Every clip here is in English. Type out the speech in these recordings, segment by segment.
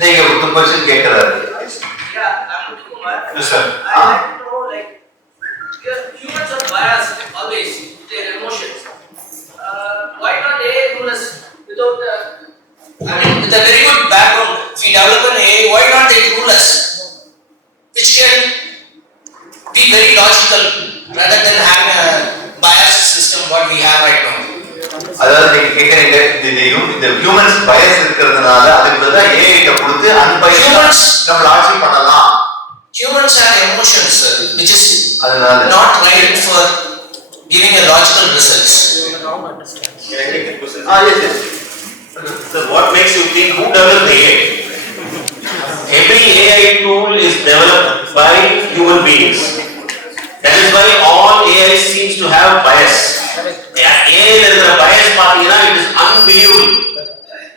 நீங்க ஒரு क्वेश्चन கேக்குறாரு. Yes sir. I like to know, like, humans are biased always with their emotions. Why not AI rule us without, with a very good background? If we develop an AI, why not they rule us? Which can be very logical rather than having a biased system what we have right now. அதாவது நீங்க கேக்குறீங்க இந்த humans Paes இருக்கிறதுனால அதுக்கு பதிலா AI கிட்ட கொடுத்து அன்பயஸ் நம்ம ஆட்சி பண்ணலாம். Humans have emotions, which is அதனால not right for giving a logical results. Can I take the question? yes. So what makes you think who developed the AI? Every AI tool is developed by human beings. That is why all AI seems to have bias. AI is a bias பார்த்தீங்கன்னா it is unbelievable.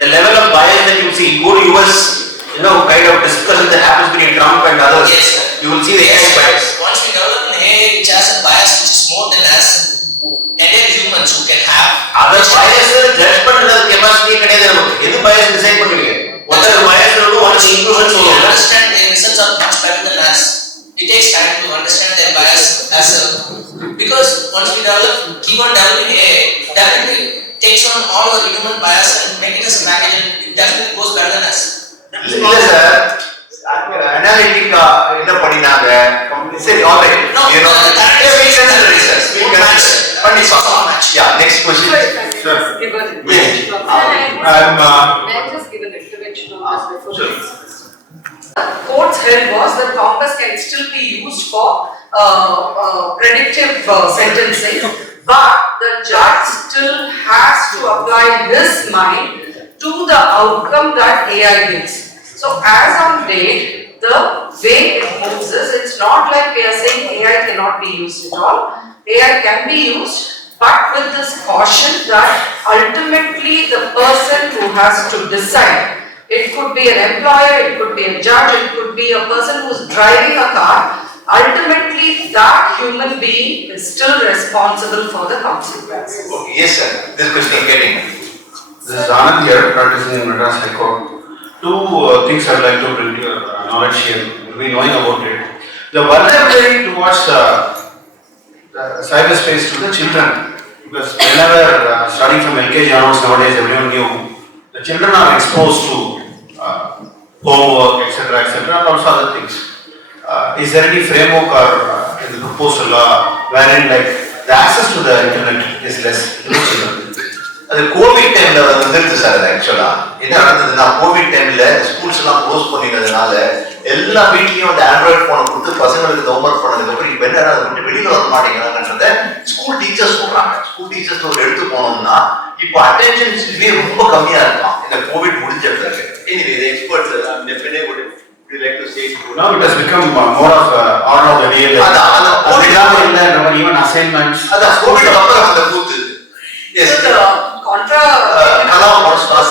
The level of bias that you see, go to US, kind of discussion that happens between Trump and others. Yes, you will see the AI bias. Once we develop an AI which has a bias which is more than us, entire humans who can have other bias judge பண்றது capacity கிடையாது நமக்கு. எது bias decide பண்ணுவீங்க? ஒருத்தர் bias இருக்கு ஒருத்தர் improvement சொல்லுவாங்க. Understand their results are much better than us. It takes time to understand their bias as well. Because once we keep on developing AI, definitely takes on all our human bias and make it as a package and it definitely goes better than us. இல்ல sir Analytica என்ன பண்ணினாங்க சரி alright you know we can research we can பண்ணி பார்க்கலாம். yeah next question sir I'm just give an intervention on this before court's held was that compass can still be used for predictive sentencing, but the judge still has to apply his mind to the outcome that AI gives. So as on date, the way it moves is, it's not like we are saying AI cannot be used at all. AI can be used, but with this caution that ultimately the person who has to decide, it could be an employer, it could be a judge, it could be a person who is driving a car, ultimately that human being is still responsible for the consequences. okay yes sir this question I'm getting. this is Anand here, practicing in Madras High Court. Two things I'd like to bring to your knowledge here, we knowing about it. The vulnerability towards the cyberspace to the children, because whenever starting from LKG onwards nowadays everyone knew the children are exposed to homework etc and also other things. Is there any framework or in the proposed law wherein like the access to the internet is less to the children? அது Covid டைம்ல வந்துருச்சு sir. ஆக்சுவலா என்ன நடந்ததுன்னா Covid டைம்ல schools எல்லாம் close பண்ணினதுனால எல்லா வீட்லயும் அந்த ஆண்ட்ராய்டு போனை கொடுத்து பசங்களுக்கு ஹோம்ஒர்க் பண்ணதுக்கு அப்புறம் இப்ப என்ன அதை விட்டு வெளியில வர மாட்டேங்கிறாங்கன்றத ஸ்கூல் டீச்சர்ஸ் சொல்றாங்க. ஸ்கூல் டீச்சர்ஸ் ஒரு எடுத்து போனோம்னா இப்போ அட்டென்ஷன் ஸ்பீடே ரொம்ப கம்மியா இருக்கலாம் இந்த கோவிட் முடிஞ்ச பிறகு. Anyway the experts definitely would like to say now it has become more of order of the day. Even assignments. அதான் கோவிட் அப்புறம் அந்த கூத்து. yes So the contra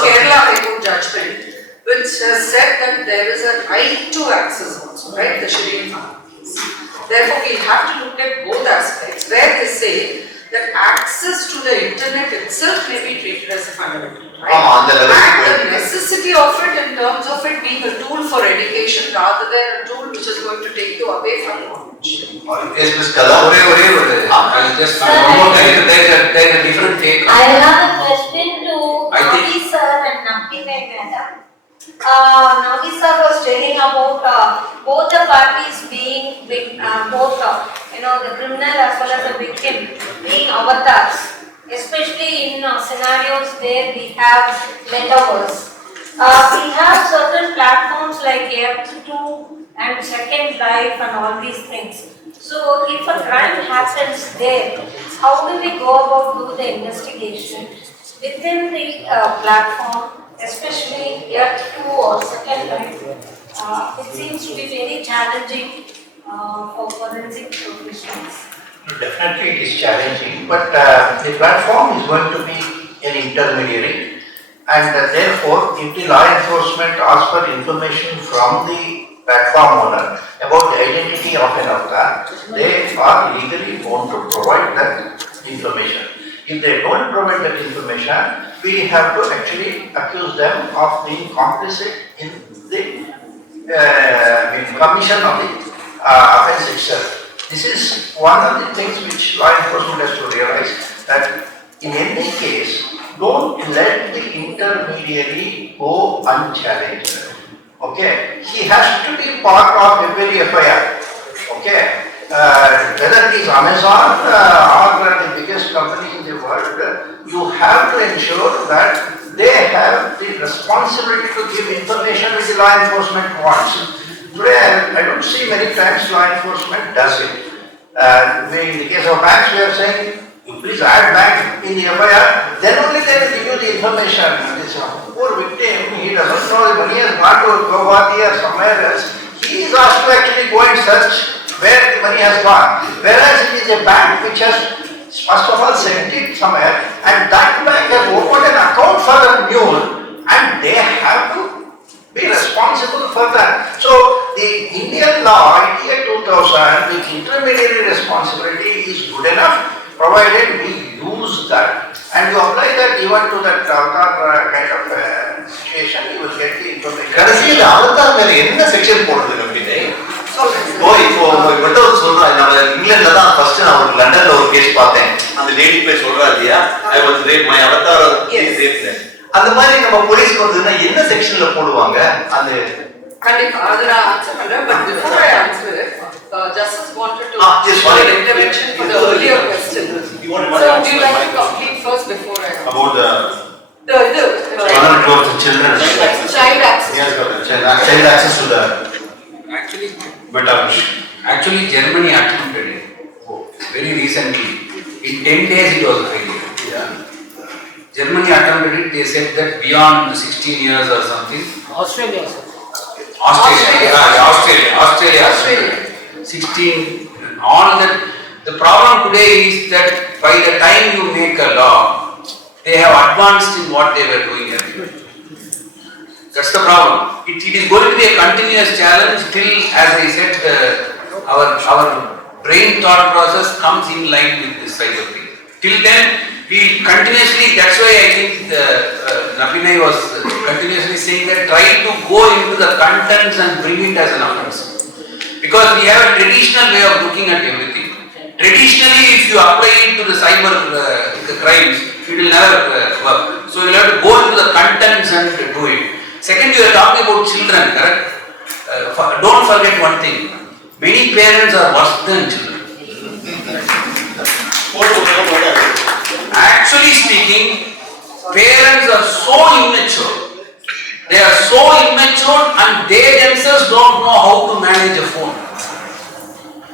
Kerala High Court judgment, which has said that there is a right to access also, right? The Sharia families. Therefore, we have to look at both aspects. Where they say that access to the internet itself may be treated as a fundamental right, on the level and the necessity of it in terms of it being a tool for education rather than a tool which is going to take you away from knowledge. yes miss Kala ஒரே I'll just one more time. There's a different take. I have a question to Navi sir and Navi madam. Navi sir was telling about both the parties being both the criminal as well as the victim being avatars, especially in scenarios where we have metaverse. We have certain platforms like F2 and Second Life and all these things. So if a crime happens there, how do we go about do the investigation within the platform, especially F2 or Second Life? It seems to be very challenging for forensic professionals. Definitely it is challenging, but the platform is going to be an intermediary, and therefore if the law enforcement asks for information from the platform owner about the identity of an avatar, they are legally bound to provide that information. If they don't provide that information, we have to actually accuse them of being complicit in the commission of the offence itself. This is one of the things which law enforcement has to realize, that in any case, don't let the intermediary go unchallenged. Okay, he has to be part of every FIR. Okay, whether it is Amazon or the biggest company in the world, you have to ensure that they have the responsibility to give information which the law enforcement wants. Today, I don't see many times law enforcement does it. In the case of banks, we are saying, you please add bank in the FIR, then only they will give you the information. This poor victim, he doesn't know the money has gone to Guwahati or somewhere else. He is asked to actually go and search where the money has gone. Whereas it is a bank which has first of all sent it somewhere, and that bank has opened an account for the mule, and they have to be responsible for that. So the Indian law, ITA 2000, with intermediary responsibility is good enough, provided we use that. And you apply that even to that avatar kind of situation, you will get the information. கடைசியில் Avatar மேல என்ன section போடுறது அப்படின்னு இப்போ இவர்கிட்ட சொல்றேன். நம்ம இங்கிலாந்துல தான் ஃபர்ஸ்ட் நான் ஒரு லண்டன்ல ஒரு கேஸ் பார்த்தேன். அந்த லேடி போய் சொல்றா இல்லையா, I was rape my avatar ரேப்ல. அந்த மாதிரி நம்ம போலீஸ்க்கு வந்ததுன்னா என்ன செக்ஷன்ல போடுவாங்க? அந்த கண்டிப்பா அது நான் ஆன்சர் பண்றேன். But before I answer it, justice wanted to intervention for the earlier question. So would you like to complete first before I About the towards the children. Child access. Yes, child access to the Actually, Germany attempted it very recently. In 10 days, it was a failure. Yeah. Germany attempted it. They said that beyond 16 years or something. Australia. 16. All that. The problem today is that by the time you make a law, they have advanced in what they were doing earlier. That's the problem. It is going to be a continuous challenge till, as I said, our brain thought process comes in line with this cyber thing. Till then, we continuously, that's why I think Nabinai was continuously saying that try to go into the contents and bring it as an offense. Because we have a traditional way of looking at everything. Traditionally, if you apply it to the cyber crimes, it will never work. So you have to go into the contents and do it. Second, you are talking about children, correct? Don't forget one thing. Many parents are worse than children. Actually speaking, parents are so immature. They are so immature and they themselves don't know how to manage a phone.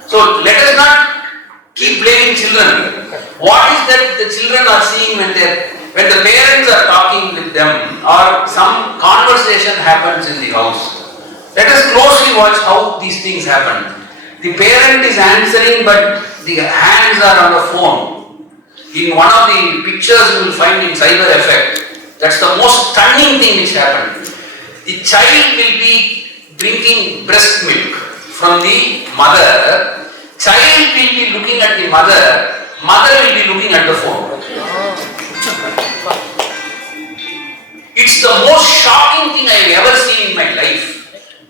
So let us not keep blaming children. What is that the children are seeing when the parents are talking with them or some conversation happens in the house? Let us closely watch how these things happen. The parent is answering but the hands are on the phone. In one of the pictures you will find in Cyber Effect, that's the most stunning thing which happened. The child will be drinking breast milk from the mother. Child will be looking at the mother will be looking at the phone. It's the most shocking thing I have ever seen in my life.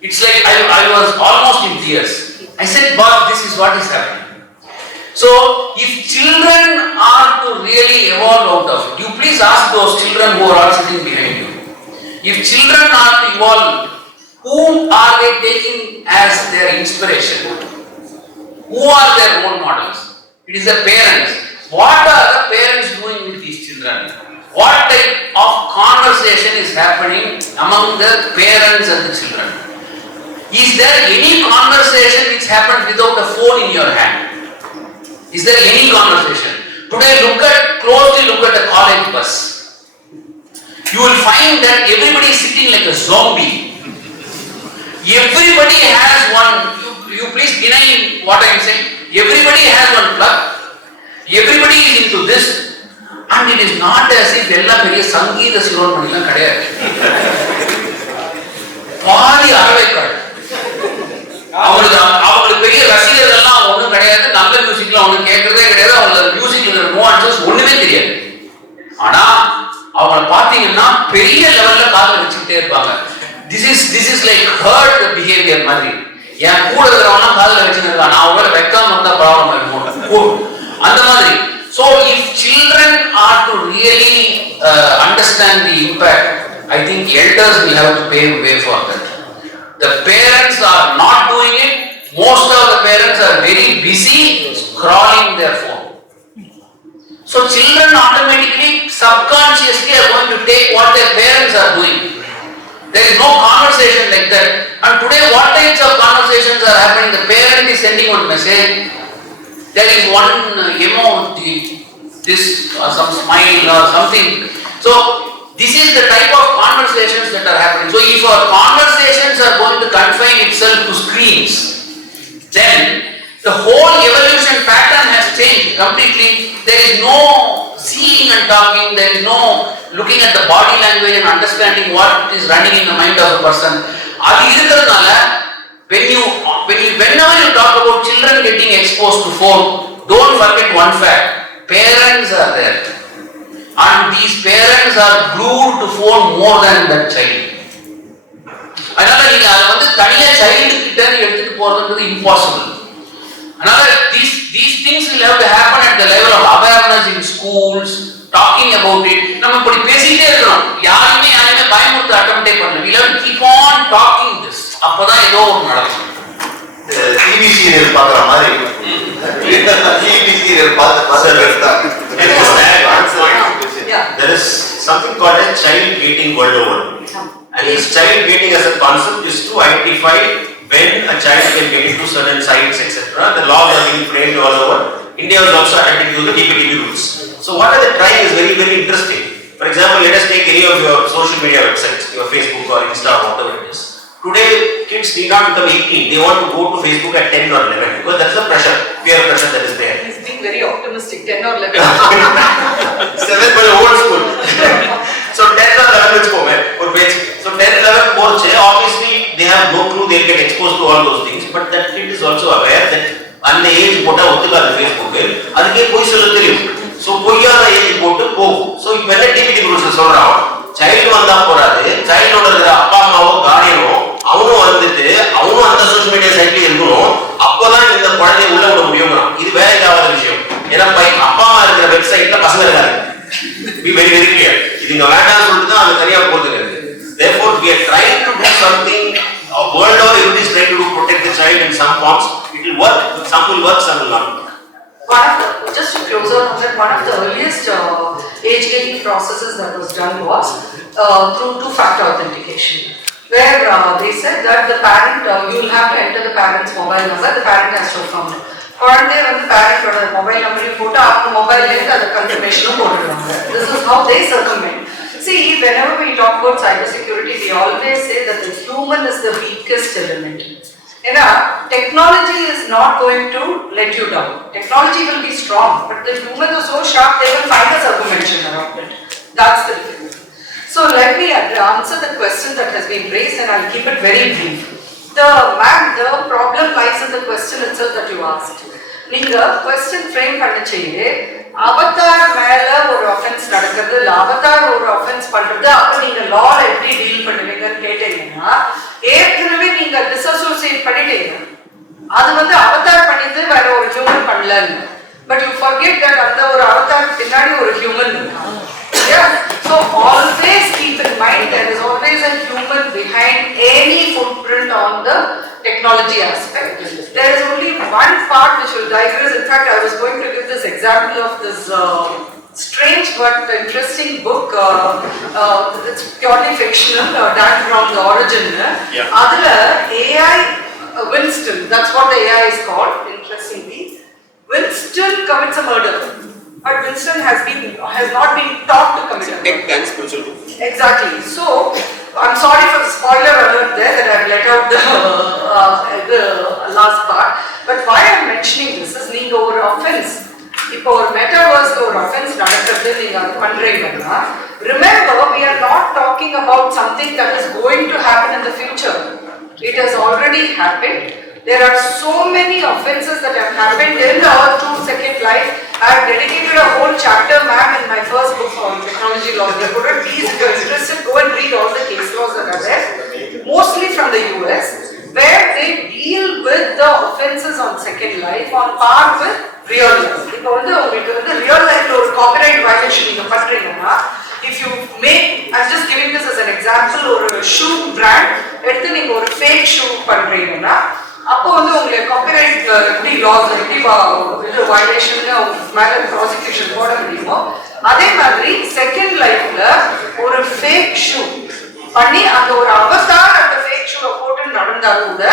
It's like I was almost in tears. I said, "Boss, this is what is happening." So, if children are to really evolve out of it, you please ask those children who are all sitting behind you. If children are to evolve, whom are they taking as their inspiration? Who are their role models? It is the parents. What are the parents doing with these children? What type of conversation is happening among the parents and the children? Is there any conversation which happens without a phone in your hand? Is there any conversation? Today, closely look at the college bus. You will find that everybody is sitting like a zombie. Everybody has one. You please deny what I am saying. Everybody has one plug. Everybody is into this, and it is not as if ella periya sangeetha siromanila kadiyadu. பாதி அரவைக்காடு. அவங்களுக்கு பெரிய ரசிகர்கள்லாம் ஒன்றும் கிடையாது, நல்ல மியூசிக்லாம் ஒன்றும் கேட்கறதே கிடையாது, அவங்களுக்கு மியூசிக் இருக்கிற நோன்சஸ் ஒண்ணுமே தெரியாது. ஆனா அவங்களை பார்த்தீங்கன்னா பெரிய லெவல்ல காதுல வச்சுக்கிட்டே இருப்பாங்க. This is like herd behavior மாதிரி. என் கூட இருக்கிறவங்க காதுல வச்சுருக்காங்க, நான் அவங்கள வைக்காம இருந்தா ப்ராப்ளம் இருக்கும் அந்த மாதிரி. So if children are to really understand the impact, I think elders will have to pave way for that. The parents are not doing it. Most of the parents are very busy scrolling their phone. So children automatically, subconsciously are going to take what their parents are doing. There is no conversation like that. And today what types of conversations are happening? The parent is sending one message. There is one emoji, this or some smile or something. So this is the type of conversations that are happening. So if our conversations are going to confine itself to screens, then the whole evolution pattern has changed completely. There is no seeing and talking, there is no looking at the body language and understanding what is running in the mind of a person. அது இருக்கிறதுனால whenever you talk about children getting exposed to phone, don't forget one fact: parents are there, and these parents are glued to phone more than that child. அதனால நீங்க அதை வந்து தனியா child கிட்ட எடுத்துட்டு போறதுன்றது impossible. அதனால these things will have to happen at the level of awareness in schools, talking about it. நம்ம இப்படி பேசிட்டே இருக்கணும், யாருமே பயமுறுத்த அட்டெம்ப்டே பண்ணல. we have to keep on talking this. அப்பதான் ஏதோ ஒன்று நடக்கும். டிவி சீரியல் பாக்குற மாதிரி டிவி சீரியல் பார்த்து there is something called a child gating world over. And this child gating as a concept is to identify when a child can get into certain sites, etc. The laws are being framed all over. India was also attempting to do the TPTP rules. So what are they trying is very, very interesting. For example, let us take any of your social media websites, your Facebook or Insta or whatever it is. Today, kids need not become 18. They want to go to Facebook at 10 or 11 because that's the pressure, peer pressure that is there. He's being very optimistic, 10 or 11. 7 by the old school. So 10 or 11 which go or page. So 10, 11 both obviously they have no clue, they'll get exposed to all those things. But that kid is also aware that அந்த age போட்டா ஒத்துக்காது Facebook, அதுக்கே போய் சொல்ல தெரியும். So பொய்யான age போட்டு போகும். So இப்போ என்ன டிபிடி ரூல்ஸ் சொல்றான், சைல்டு வந்தா போறாது, சைல்டோட இருக்கிற அப்பா அம்மாவோ கார்டியனோ அவனும் வந்துட்டு அவனும் அந்த சோஷியல் மீடியா சைட்ல இருக்கணும், அப்பதான் இந்த குழந்தைய உள்ள விட முடியுங்கிறான். இது வேலைக்கு ஆகாத விஷயம். ஏன்னா அப்பா அம்மா இருக்கிற வெப்சைட்ல பசங்க இருக்காங்க. Be very, very clear. இது இங்க வேண்டாம்னு சொல்லிட்டு தான் அது தனியா போறது இருக்கு. Therefore we are trying to do something. World over everybody is trying to do protect the child in some forms. It will work. Some will work, some will not. Just to close out on that, one of the earliest age gating processes that was done was through two-factor authentication, where they said that the parent, you will have to enter the parent's mobile number, the parent has to affirm it. குழந்தை வந்து பேரண்டோட mobile நம்பரையும் போட்டு அவங்க மொபைல்லேருந்து அதை கன்ஃபர்மேஷனும் போட்டுடுவாங்க. This is how they circumvent. See, whenever we talk about cybersecurity, we always say that the human is the weakest element. Technology is not going to let you down. Technology will be strong, but the humans are so sharp they will find a circumvention around it. That's the difference. So let me answer the question that has been raised, and I'll keep it very brief. The problem lies in the question itself that you asked. நீங்க question frame பண்ணச்சே Avatar மேல ஒரு offense நடக்குது, இல்ல Avatar ஒரு offense பண்றது, அப்ப நீங்க law எப்படி டீல் பண்ணுவீங்கன்னு கேட்டீங்கன்னா ஏற்கனவே நீங்க disassociate பண்ணிட்டீங்க. அது வந்து அவதார் பண்ணிட்டு வேற ஒரு ஹியூமன் பண்ணலன்னு. But you forget that அந்த ஒரு அவதார் பின்னாடி ஒரு ஹியூமன் இருக்கான். Yeah. So always keep in mind there is always a human behind any footprint on the technology aspect. There is only one part which will digress. In fact, I was going to give this example of this strange but interesting book. It's purely fictional, Dan Brown's Origin. Adula AI Winston, that's what the AI is called, interestingly. Winston commits a murder. But Winston has not been taught to commit a murder. Exactly. So I'm sorry for the spoiler alert there that I've let out the last part. But why I'm mentioning this is நீங்க ஒரு offense, இப்போ ஒரு metaverse ஒரு offense நடக்கிறது நீங்க அது பண்றீங்கன்னா, remember we are not talking about something that is going to happen in the future. It has already happened. There are so many offenses that have happened in our 2-second life. I have dedicated a whole chapter, ma'am, in my first book on technology. technology laws. Please, if you're interested, go and read all the case laws that are there, mostly from the US, where they deal with the offences on second life on par with real life. இப்போ வந்து உங்களுக்கு வந்து real lifeல ஒரு copyright violation நீங்க பண்றீங்கன்னா, if you make, I'm just giving this as an example, ஒரு shoe brand எடுத்து நீங்க ஒரு fake shoe பண்றீங்கன்னா, அப்போ வந்து உங்களுக்கு copyright எப்படி laws எப்படி இது violationல மேல prosecution போட முடியுமோ, அதே மாதிரி second lifeல ஒரு fake shoe பண்ணி அந்த ஒரு அவதார் அந்த fake shoe போட்டு நடந்தா கூட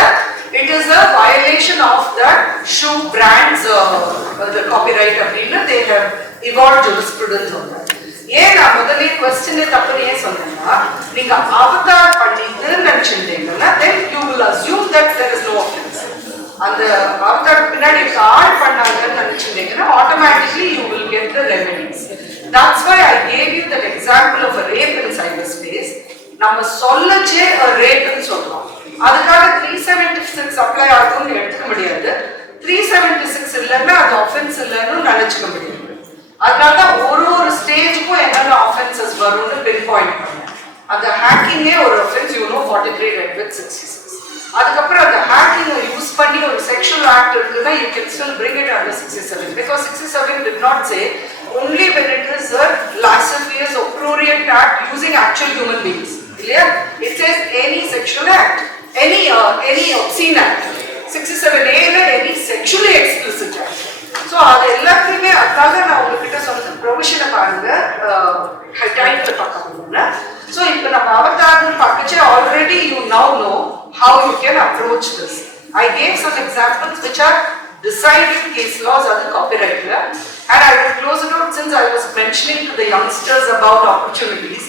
it is a violation of that shoe brand's the copyright அப்படின்னு they have evolved jurisprudence on that. ஏன் நான் முதல்ல क्वेश्चन தப்புன்னு ஏன் சொன்னேன்னா, நீங்க அவதார் பண்ணிட்டு நினைச்சிருந்தீங்கன்னா then you will assume that there is no offense. அந்த அவதார் பின்னாடி ஆட் பண்ணாங்கன்னு நினைச்சிருந்தீங்கன்னா automatically you will get the remedies. That's why I gave you that example of a rape in cyberspace. நம்ம சொல்லச்சே ரேப்னு சொல்றோம், அதுக்காக 376 அப்ளை ஆகும்னு எடுத்துக்க முடியாது. 376 இல்லைன்னா அது ஆஃபென்ஸ் இல்லைன்னு நினைச்சுக்க முடியாது. அதனால ஒரு ஸ்டேஜுக்கும் என்னென்ன ஆஃபென்சஸ் வரும்னு பின் பாயிண்ட் பண்ணேன். அந்த ஹேக்கிங்கே ஒரு offence, you know 43 red with 66. அதுக்கப்புறம் அந்த ஹேக்கிங்கை யூஸ் பண்ணி ஒரு செக்ஷுவல் ஆக்ட் இருக்குன்னா you can still bring it under 67 because 67 did not say only when it is a lascivious or prurient act using actual human beings. It says any sexual act, any obscene act. 67A la any sexually explicit act. So அது எல்லாத்தையுமே அதாக நான் உங்ககிட்ட சொன்ன ப்ரொவிஷனை பாருங்க, title பார்க்க முடியும்னா. So இப்போ நம்ம அவதார்னு பார்க்கச்சு already you now know how you can approach this. I gave some examples which are decided case laws on the copyright law, and I will close it out since I was mentioning to the youngsters about opportunities.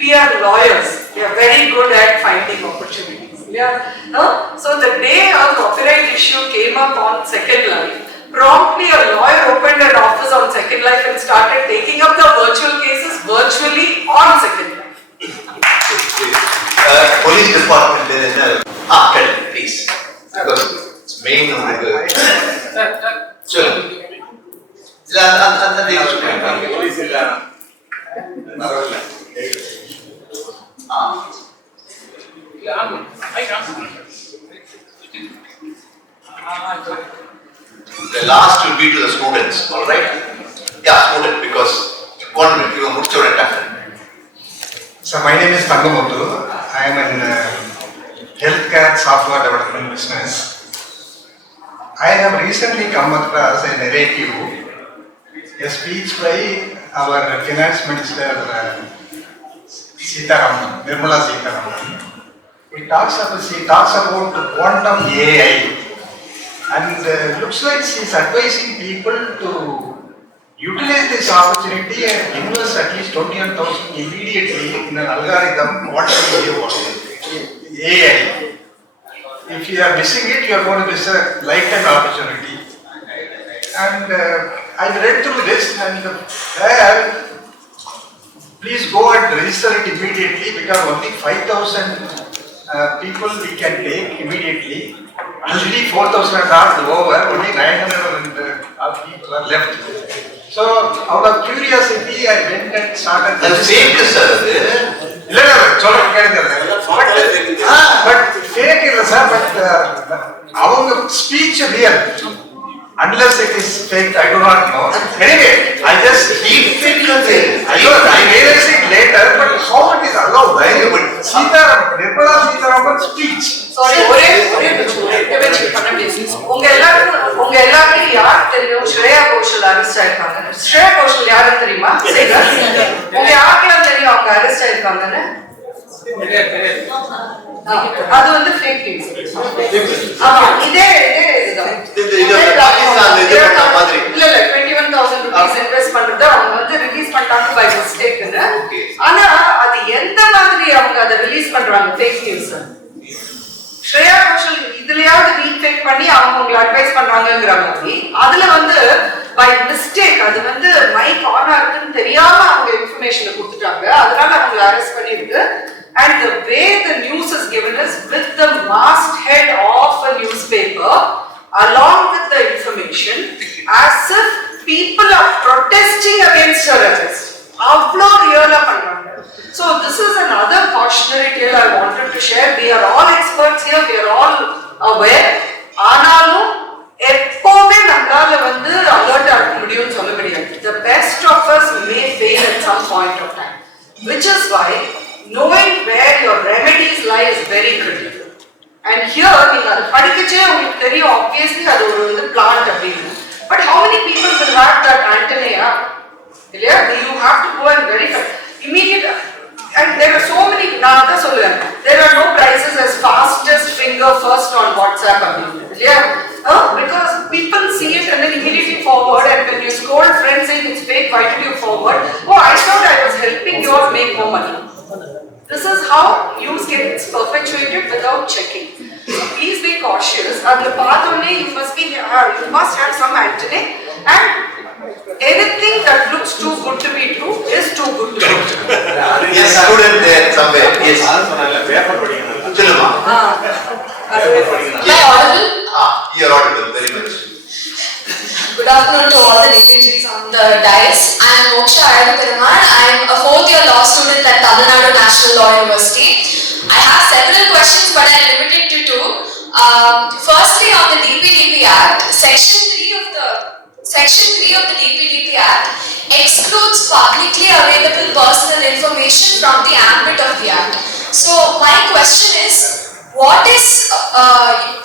We are lawyers. We are very good at finding opportunities. Yeah. No? So the day a copyright issue came up on Second Life, promptly a lawyer opened an office on Second Life and started taking up the virtual cases virtually on Second Life. Police department please. It's main police The last will be to the students, all right? Yeah, student, because 1 minute, you are good student. So my name is Tangamuthu. I am in healthcare software development business. I have recently come across a narrative, a speech by our finance minister, Nirmala Sitharaman. She talks about quantum AI, and looks like she is advising people to utilize this opportunity and invest at least 21,000 immediately in an algorithm, quantum AI. If you are missing it, you are going to miss a lifetime opportunity. And I read through this, and please go and register it immediately because only 5,000 people we can take immediately. Already 4,000 are over, only 900 people are left. So out of curiosity, I went and started. That's fake, sir. But fake is sir, but our speech real. Unless it is fake, I do not know. Anyway, I just keep thinking. I realize it later, but how it is allowed? Nirmala Sitharaman speech. Sorry, ஒரே நிமிஷம் பண்ண முடியும். உங்க எல்லாருக்கும் யார் தெரியும் Shreya Ghoshal arrest ஆயிருக்காங்க? ஸ்ரேயா கோஷல் யாருன்னு தெரியுமா? உங்க யாருக்கெல்லாம் தெரியும் அவங்க அரெஸ்ட் ஆயிருக்காங்கன்னு? அது வந்து ஃபேக் நியூஸ். ஆமா, இதே இதுதான். இல்ல 21,000 rupees இன்வெஸ்ட் பண்றது அவங்க வந்து ரிலீஸ் பண்ணிட்டாங்க பை மிஸ்டேக்னு. ஆனா அது எந்த மாதிரி அவங்க அதை ரிலீஸ் பண்றாங்க ஃபேக் நியூஸ்? ஸ்ரேயா கோஷல் இதுலயாவது ரீஃபேக் பண்ணி அவங்க உங்களை அட்வைஸ் பண்றாங்கங்கிற மாதிரி அதுல வந்து பை மிஸ்டேக் அது வந்து மைக் ஆன் ஆகுதுன்னு தெரியாம அவங்க இன்ஃபர்மேஷனை கொடுத்துட்டாங்க, அதனால அவங்களை அரெஸ்ட் பண்ணிருக்கு. And the way the news is given is with the masthead of a newspaper along with the information as if people are protesting against her arrest. avlo real ah pannranga. So this is another cautionary tale I wanted to share. We are all experts here, we are all aware. ஆனாலும் எப்பவுமே நம்மளால வந்து alert ஆக முடியும்னு சொல்ல முடியாது. The best of us may fail at some point of time, which is why knowing where your remedies lie is very critical. And here நீங்க அது படிக்கச்சே உங்களுக்கு தெரியும் obviously அது ஒரு வந்து plant அப்படின்னு. But how many people will have that antenna? இல்லையா? You have to go and verify immediate. And there are so many, நான் அதான் சொல்லுவேன், there are no prizes as fastest finger first on WhatsApp அப்படின்னு. இல்லையா? Because people see it and then immediately forward, and when you scold friends saying it's fake, why did you forward? Oh, I thought I was helping you all make more money. This is how use gets perpetuated without checking. So please be cautious. And the path only you must have some antennae, and anything that looks too good to be true is too good to be true. Yes, student there somewhere. Yes. Chilluma. Am I audible? You are audible very much. Good afternoon to all the dignitaries on the dais. I am Moksha Ayaduperamal. I am a 4th year law student at Tamil Nadu National Law University. I have several questions, but I am limited to 2. Firstly, on the DPDP Act, Section 3 of the DPDP Act excludes publicly available personal information from the ambit of the Act. So my question is, what is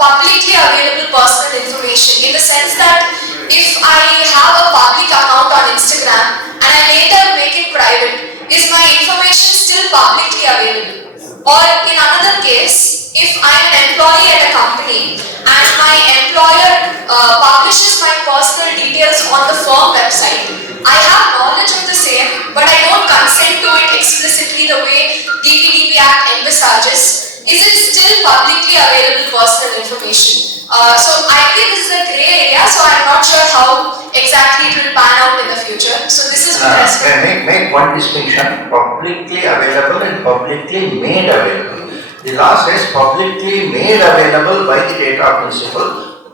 publicly available personal information, in the sense that if I have a public account on Instagram and I later make it private, is my information still publicly available? Or in another case, if I am an employee at a company and my employer publishes my personal details on the firm website, I have knowledge of the same, but I don't consent to it explicitly the way DPDP Act envisages. Is it still publicly available personal information? So I believe this is a grey area, so I'm not sure how exactly it will pan out in the future. So this is with respect. Make one distinction: publicly available and publicly made available. The law says publicly made available by the data principle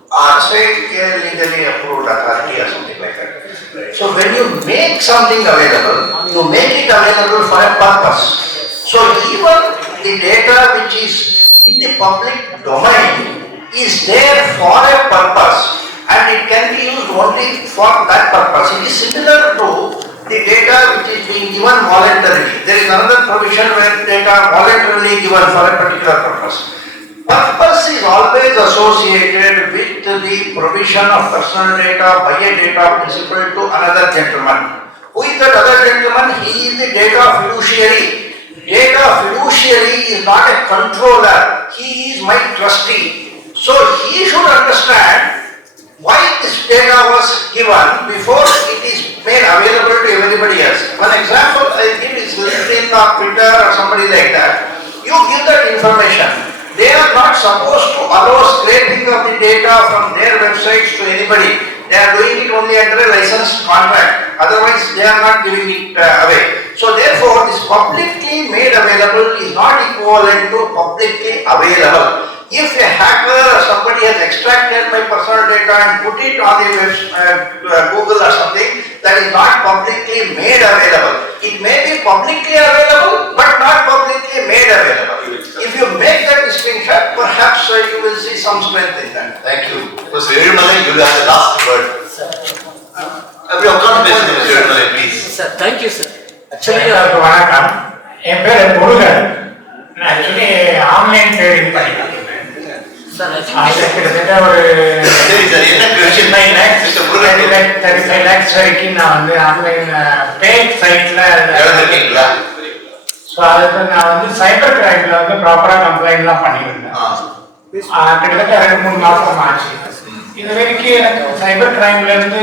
or say a legally approved authority or something like that. So when you make something available, you make it available for a purpose. So even the data which is in the public domain is there for a purpose, and it can be used only for that purpose. It is similar to the data which is being given voluntarily. There is another provision where data voluntarily given for a particular purpose. Purpose is always associated with the provision of personal data by a data principal to another gentleman. Who is that other gentleman? He is the data fiduciary. Data fiduciary is not a controller. He is my trustee. So he should understand why this data was given before it is made available to everybody else. One example I give is LinkedIn or Twitter or somebody like that. You give that information. They are not supposed to allow scraping of the data from their websites to anybody. They are doing it only under a licensed contract. Otherwise, they are not giving it away. So therefore, this publicly made available is not equivalent to publicly available. If a hacker or somebody has extracted my personal data and put it on the web, Google or something, that is not publicly made available. It may be publicly available, but not publicly made available. If you make that distinction, perhaps you will see some strength in that. Thank you. Mr. Vedumalai, you have the last word. Everyone, contribution, Mr. Vedumalai, please. Sir, thank you, sir. Actually, வணக்கம். என் பேர் முருகன். நான் actually online trading பண்ணிட்டு இருக்கேன். Sir, I think அது கிட்டத்தட்ட ஒரு சரி sir, என்ன question? 35 lakhs, Mr. Murugan. 35 lakhs வரைக்கும் நான் வந்து ஆன்லைன் பேட் சைட்ல எழுதிருக்கீங்களா? ஸோ அதுக்கு நான் வந்து சைபர் கிரைம்ல வந்து ப்ராப்பரா கம்ப்ளைண்ட்லாம் பண்ணியிருந்தேன். கிட்டத்தட்ட 2-3 மாசம் ஆச்சு. இது வரைக்கும் எனக்கு சைபர் கிரைம்ல இருந்து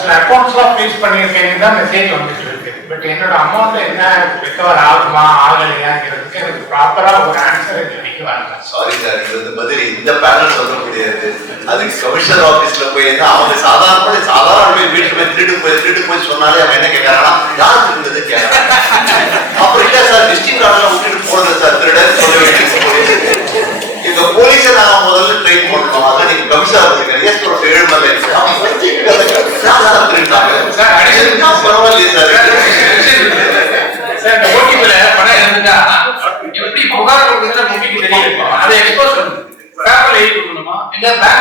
சில அக்கௌண்ட்ஸ்லாம் ஃப்ரீஸ் பண்ணியிருக்கேன்னு தான் மெசேஜ் வந்துட்டு இருக்கு. பட் என்னோட அமௌண்ட் என்ன ரிகவர் ஆகுமா ஆகலையாங்கிறதுக்கு எனக்கு ப்ராப்பரா ஒரு ஆன்சர் இது வரைக்கும் வரல. சாரி சார், இது வந்து பதில் இந்த பேனல் சொல்ல முடியாது. அதுக்கு கமிஷனர் ஆபீஸ்ல போய் அவங்க சாதாரண வீட்டுக்கு போய் திருட்டு போய் சொன்னாலே அவன் என்ன கேட்கறான்னா யார் திருடுறது கேட்கறான். அப்புறம் இல்ல சார் டிஸ்ட்ரிக்ட் கார்டெல்லாம் விட்டுட்டு போனது சார் திருடன் சொல்ல வேண்டிய இந்த போலீஸை நாங்க முதல்ல ட்ரெயின் பண்ணணும். அதான் நீங்க கமிஷனர் எஸ் ஒரு 7 மணி பரவாயில்லையே சார்.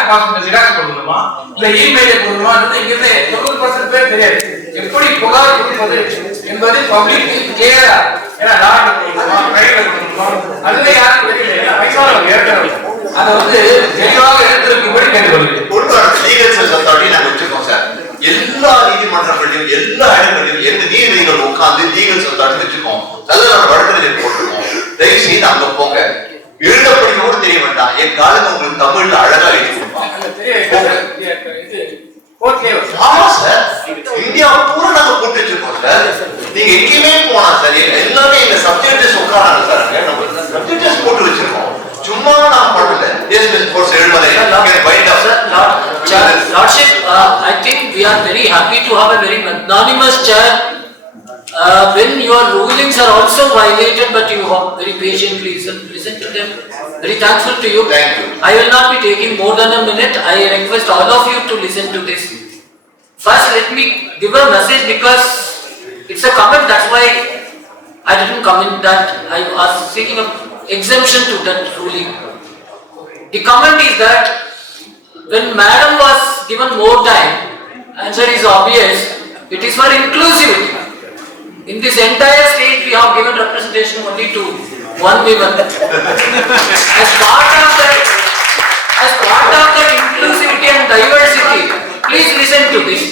பாஸ் பண்ண ஜெராக்ஸ் கொடுக்கணுமா இல்ல இமெயிலை கொடுக்கணுமா இங்கிருந்து 90% பேர் தெரியாது எப்படி புகார் கொடுப்பது என்பது பப்ளிக் கிளியரா ஏன்னா லாட் கொடுக்கணுமா பிரைவேட் கொடுக்கணுமா அதுவே யாரும் தெரியல ஏன்னா வயசானவங்க ஏற்கனவே அதை வந்து தெளிவாக எடுத்திருக்கும்படி கேட்டுக்கொள்கிறேன். ஒரு லீகல் செல்ஸ் அத்தாரிட்டி நாங்க வச்சிருக்கோம் சார். எல்லா நீதிமன்றங்களையும் எல்லா இடங்களையும் எந்த நீதிபதிகள் உட்கார்ந்து லீகல் செல்ஸ் அத்தாரிட்டி வச்சிருக்கோம். நல்ல வழக்கறிஞர் போட்டிருக்கோம். தயவு செய்து அங்க போங்க. எழுத படிக்க கூட தெரிய வேண்டாம். என் காலத்துல உங்களுக்கு தமிழ்ல அழகா எழுதி கொடுப்பாங்க. ஆமா சார், இந்தியா பூரா நாங்க போட்டு வச்சிருக்கோம் சார். நீங்க எங்கேயுமே போனா சார் எல்லாமே எங்க சப்ஜெக்டஸ் உட்காராங்க சார். நம்ம சப்ஜெக்டஸ் போட்டு வச்சிருக்கோம். சும்மா நான் பண்ணல. எஸ் கோர்ஸ் எழுதுறேன். Lordship, I think we are very happy to have a very magnanimous chair. When your rulings are also violated, but you have very patiently listen to them. Very thankful to you. Thank you. I will not be taking more than a minute. I request all of you to listen to this. First, let me give a message because it's a comment. That's why I didn't comment that. I was seeking an exemption to that ruling. The comment is that when Madam was given more time, answer is obvious. It is for inclusivity. In this entire state, we have given representation only to one woman. As part of that inclusivity and diversity, please listen to this.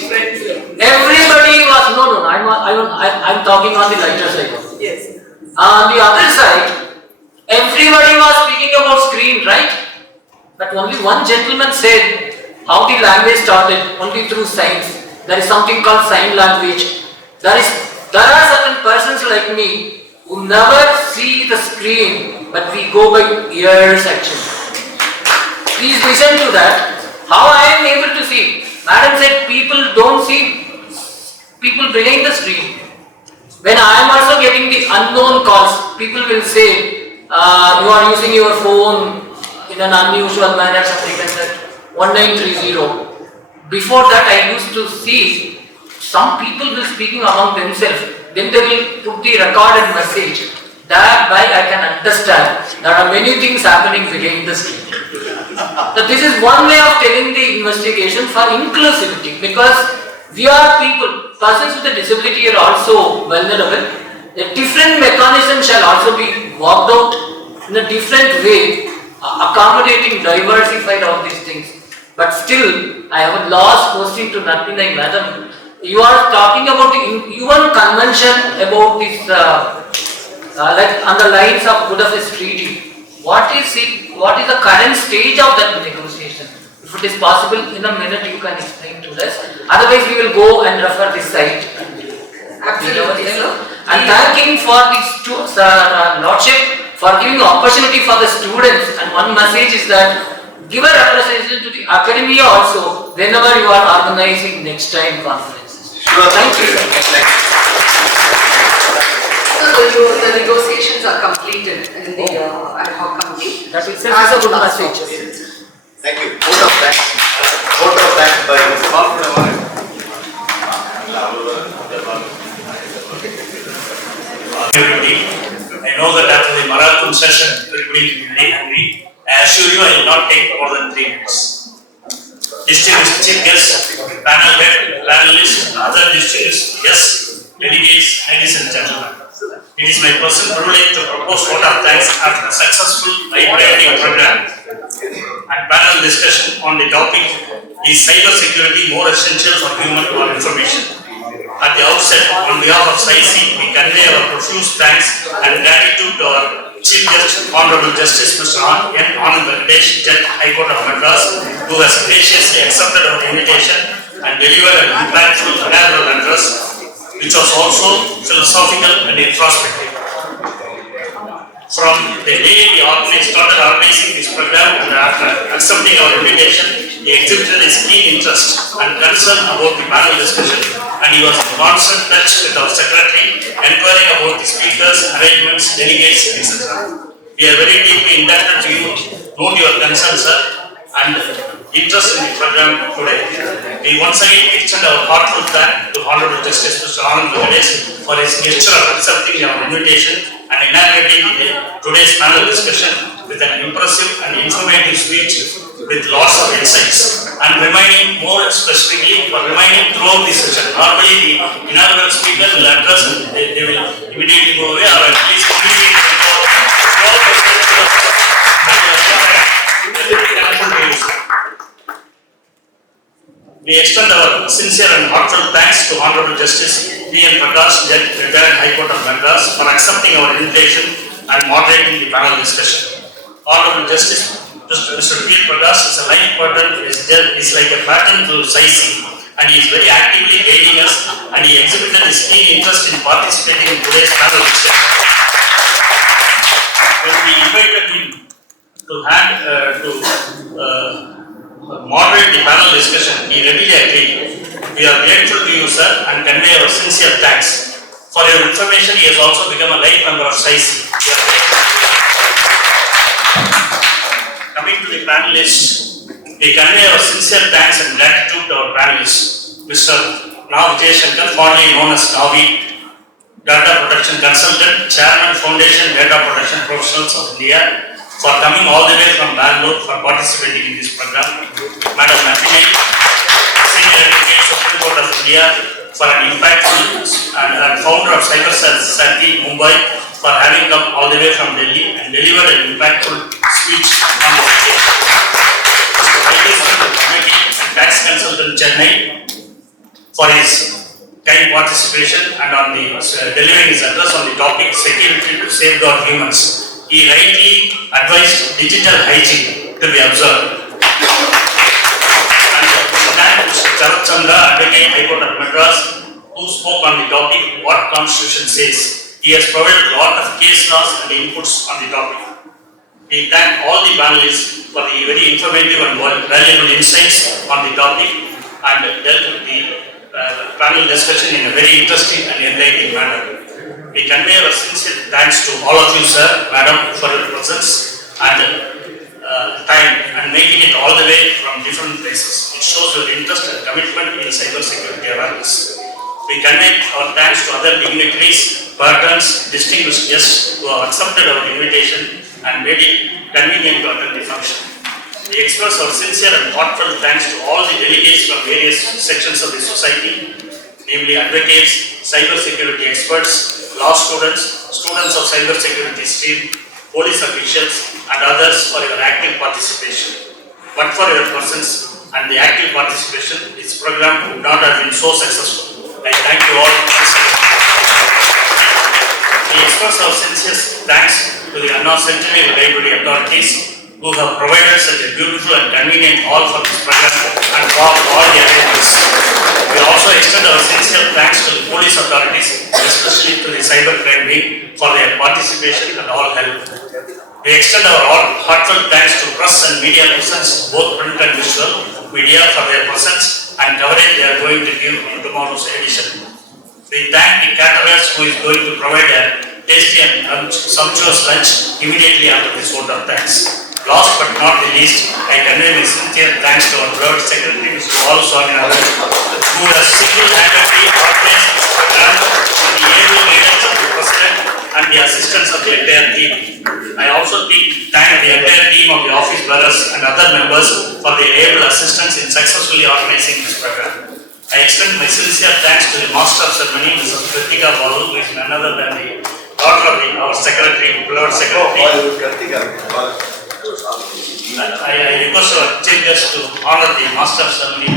Everybody was no. I'm talking on the lighter side. Yes. On the other side, everybody was speaking about screen, right? But only one gentleman said how the language started only through signs. There is something called sign language. There are certain persons like me who never see the screen, but we go by ears actually. Please listen to that. How I am able to see? Madam said people don't see people behind the screen. When I am also getting the unknown calls, people will say, you are using your phone in an unusual manner, something like that. 1930. Before that, I used to see some people will speaking among themselves. Then they will put the recorded message. Thereby, I can understand there are many things happening behind the screen. So this is one way of telling the investigation for inclusivity, because we are people. Persons with a disability are also vulnerable. A different mechanism shall also be worked out in a different way, accommodating, diversified all these things. But still, I have a last question to Narpinai Madam. You are talking about the UN Convention about this, like on the lines of Budapest Treaty. What is it? What is the current stage of that negotiation? If it is possible, in a minute you can explain to us. Otherwise, we will go and refer this site. Absolutely, sir. And thanking for this Lordship for giving opportunity for the students. And one message is that give a representation to the academia also whenever you are organizing next time conferences. Sure. Thank you. So the negotiations are completed in the ad hoc committee. That itself is a good message. Thank you. Vote of thanks. Vote of thanks by Everybody, I know that after the marathon session, everybody will be very hungry. I assure you, I will not take more than 3 minutes. Distinguished chief guests, panel head, panelists, other distinguished guests, delegates, ladies and gentlemen. It is my personal privilege to propose vote of thanks after a successful eye-opening program and panel discussion on the topic, is cybersecurity more essential for human or information? At the outset, on behalf of SciC, we convey our profuse thanks and gratitude to our Chief Justice, Honorable Justice Mr. N. Anand Venkatesh, Judge, High Court of Madras, who has graciously accepted our invitation and delivered an impactful inaugural address, which was also philosophical and introspective. From the day we started organizing this program and after accepting our invitation, he exhibited his keen interest and concern about the panel discussion, and he was in constant touch with our secretary, inquiring about the speakers, arrangements, delegates, etc. We are very deeply indebted to you, note your concern, sir, and interest in the program today. We once again extend our heartfelt thanks to Honorable Justice Mr. Anand Venkatesh for his gesture of accepting our invitation and inaugurating today's panel discussion with an impressive and informative speech with lots of insights and reminding more specifically for reminding throughout the session. Normally the inaugural speaker will address and they will immediately go away or at least immediately throughout the session. We extend our sincere and heartfelt thanks to Honorable Justice P.N. Prakash, retired High Court of Madras, for accepting our invitation and moderating the panel discussion. Honorable Justice Mr. P.N. Prakash is a life partner, is like a pattern to sightseeing, and he is very actively guiding us, and he exhibited his keen interest in participating in today's panel discussion. When we invited him to moderate the panel discussion, he readily agreed. We are grateful to you, sir, and convey our sincere thanks. For your information, he has also become a life member of SIC. Coming to the panelists, we convey our sincere thanks and gratitude to our panelists. Mr. Nav Jayashankar, fondly known as Navi, Data Protection Consultant, Chairman, Foundation Data Protection Professionals of India, for coming all the way from Bangalore for participating in this program. Madam Nathini, Senior Advocate, Supreme Court of India, for an impactful and founder of Cybersecurity, Mumbai, for having come all the way from Delhi and delivered an impactful speech on the occasion. Mr. Vaideswar, Committee and Tax Consultant, Chennai, for his kind participation and on the delivering his address on the topic security to safeguard humans. He rightly advised digital hygiene to be observed. And thank Mr. Charat Chandra, Advocate, High Court of Madras, who spoke on the topic what Constitution says. He has provided a lot of case laws and inputs on the topic. We thank all the panelists for the very informative and valuable insights on the topic and dealt with the panel discussion in a very interesting and enlightening manner. We convey our sincere thanks to all of you, sir, madam, for your presence and time and making it all the way from different places. It shows your interest and commitment in cybersecurity awareness. We convey our thanks to other dignitaries, patrons, distinguished guests who have accepted our invitation and made it convenient to attend the function. We express our sincere and heartfelt thanks to all the delegates from various sections of the society, namely advocates, cybersecurity experts, law students, students of cybersecurity stream, police officials and others for your active participation. But for your presence and the active participation, this program would not have been so successful. I thank you all. We express our sincere thanks to the Anna Centennial Library authorities who have provided such a beautiful and convenient hall for this program and for all the attendees. We also extend our sincere thanks to the police authorities, especially to the cybercrime wing, for their participation and all help. We extend our heartfelt thanks to press and media persons, both print and visual media, for their presence and coverage they are going to give in tomorrow's edition. We thank the caterers who is going to provide a tasty and sumptuous lunch immediately after this vote of thanks. Last but not the least, I convey my sincere thanks to our Board Secretary, Mr. Balu Swaminathan, who has single-handedly organized this program with the able guidance of the President and the assistance of the entire team. I also thank the entire team of the office bearers and other members for their able assistance in successfully organizing this program. I extend my sincere thanks to the Master of Ceremony, Mrs. Kritika Balu, who is none other than the daughter of our Secretary, Beloved Secretary. I request our chief guest to honor the Master of Ceremony.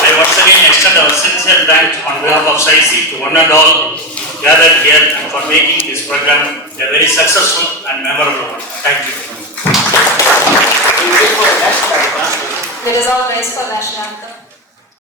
I once again extend our sincere thanks on behalf of SIC to one and all gathered here and for making this program a very successful and memorable one. Thank you. Let us all rise for national anthem.